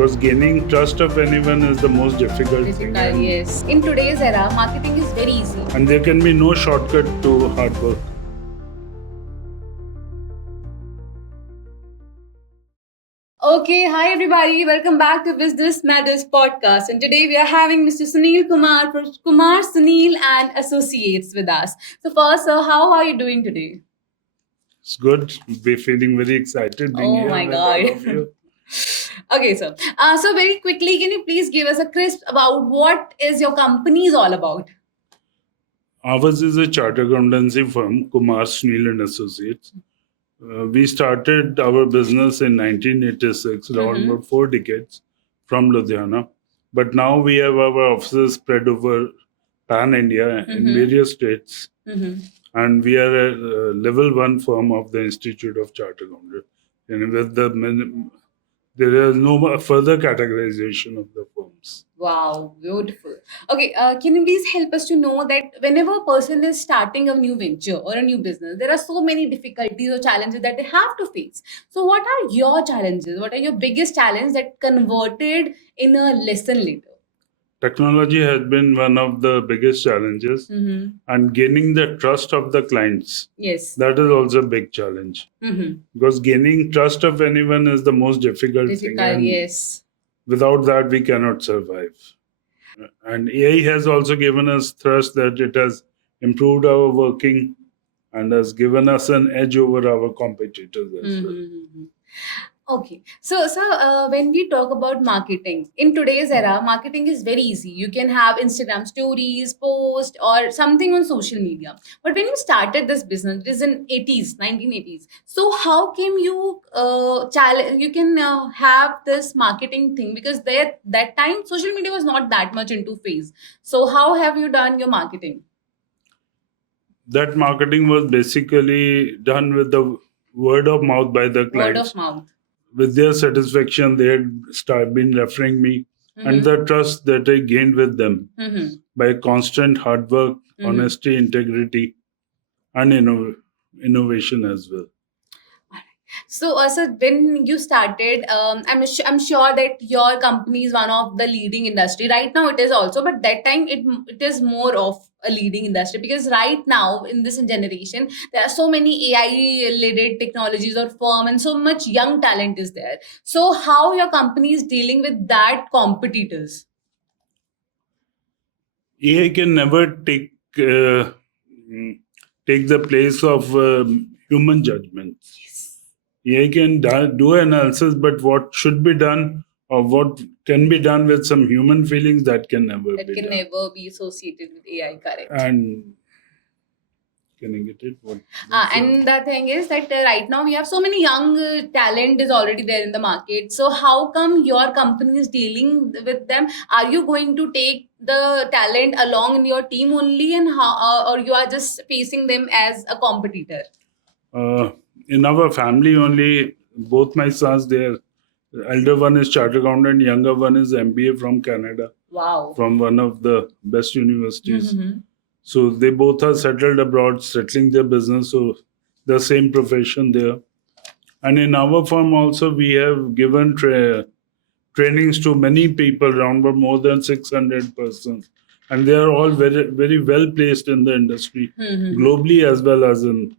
because gaining trust of anyone is the most difficult thing. Difficult, yes. In today's era, marketing is very easy. And there can be no shortcut to hard work. Okay, hi everybody. Welcome back to Business Matters podcast. And today we are having Mr. Sunil Kumar from Kumar Sunil and Associates with us. So first, sir, how are you doing today? It's good. We're feeling very excited being Oh here my with God. all of you. Okay, sir. So very quickly, can you please give us a crisp about what is your company is all about? Ours is a chartered accountancy firm, Kumar Sunil and Associates. We started our business in 1986, around about 4 decades from Ludhiana. But now we have our offices spread over pan India in various states. And we are a level 1 firm of the Institute of Chartered Accountants. And with there is no further categorization of the firms. Wow, beautiful. Okay, can you please help us to know that whenever a person is starting a new venture or a new business, there are so many difficulties or challenges that they have to face. So, what are your challenges? What are your biggest challenges that converted in a lesson later? Technology has been one of the biggest challenges, and gaining the trust of the clients. Yes. That is also a big challenge, because gaining trust of anyone is the most difficult thing. Difficult, And yes. without that, we cannot survive. And AI has also given us trust that it has improved our working and has given us an edge over our competitors as well. Okay. So, when we talk about marketing, in today's era, marketing is very easy. You can have Instagram stories, post, or something on social media. But when you started this business, it is in 80s, 1980s. So, how came you challenge? You can have this marketing thing because there that time social media was not that much into phase. So, how have you done your marketing? That marketing was basically done with the word of mouth by the Word clients. of mouth. With their satisfaction, they had been referring me, and the trust that I gained with them by constant hard work, honesty, integrity, and innovation as well. So, when you started, I'm sure that your company is one of the leading industry right now. It is also, but that time it is more of a leading industry because right now in this generation there are so many AI related technologies or firm and so much young talent is there. So, how your company is dealing with that competitors? AI can never take the place of human judgment. AI can do analysis, but what should be done or what can be done with some human feelings, that can never That be can done. never be associated with AI, correct? And can I get it? And the thing is that right now we have so many young talent is already there in the market. So how come your company is dealing with them? Are you going to take the talent along in your team only, and how, or you are just facing them as a competitor? In our family only, both my sons, their elder one is chartered accountant, younger one is MBA from Canada. Wow. From one of the best universities. So they both are settled abroad, settling their business. So the same profession there. And in our firm also, we have given trainings to many people, around about more than 600 persons. And they are all very, very well placed in the industry, globally as well as in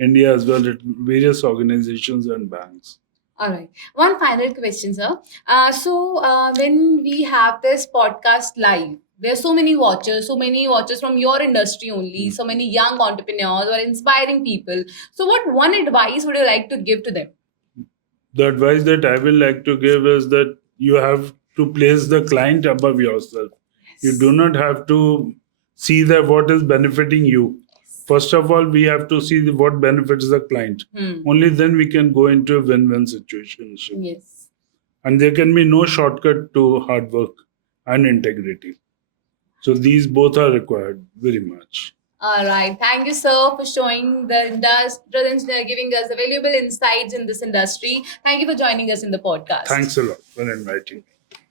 India, as well at various organizations and banks. All right. One final question, sir. When we have this podcast live, there are so many watchers from your industry only, so many young entrepreneurs or inspiring people. So, what one advice would you like to give to them? The advice that I will like to give is that you have to place the client above yourself. You do not have to see that what is benefiting you. First of all, we have to see what benefits the client. Only then we can go into a win-win situation. Yes. And there can be no shortcut to hard work and integrity. So these both are required very much. All right. Thank you, sir, for showing the industry and giving us valuable insights in this industry. Thank you for joining us in the podcast. Thanks a lot for inviting me.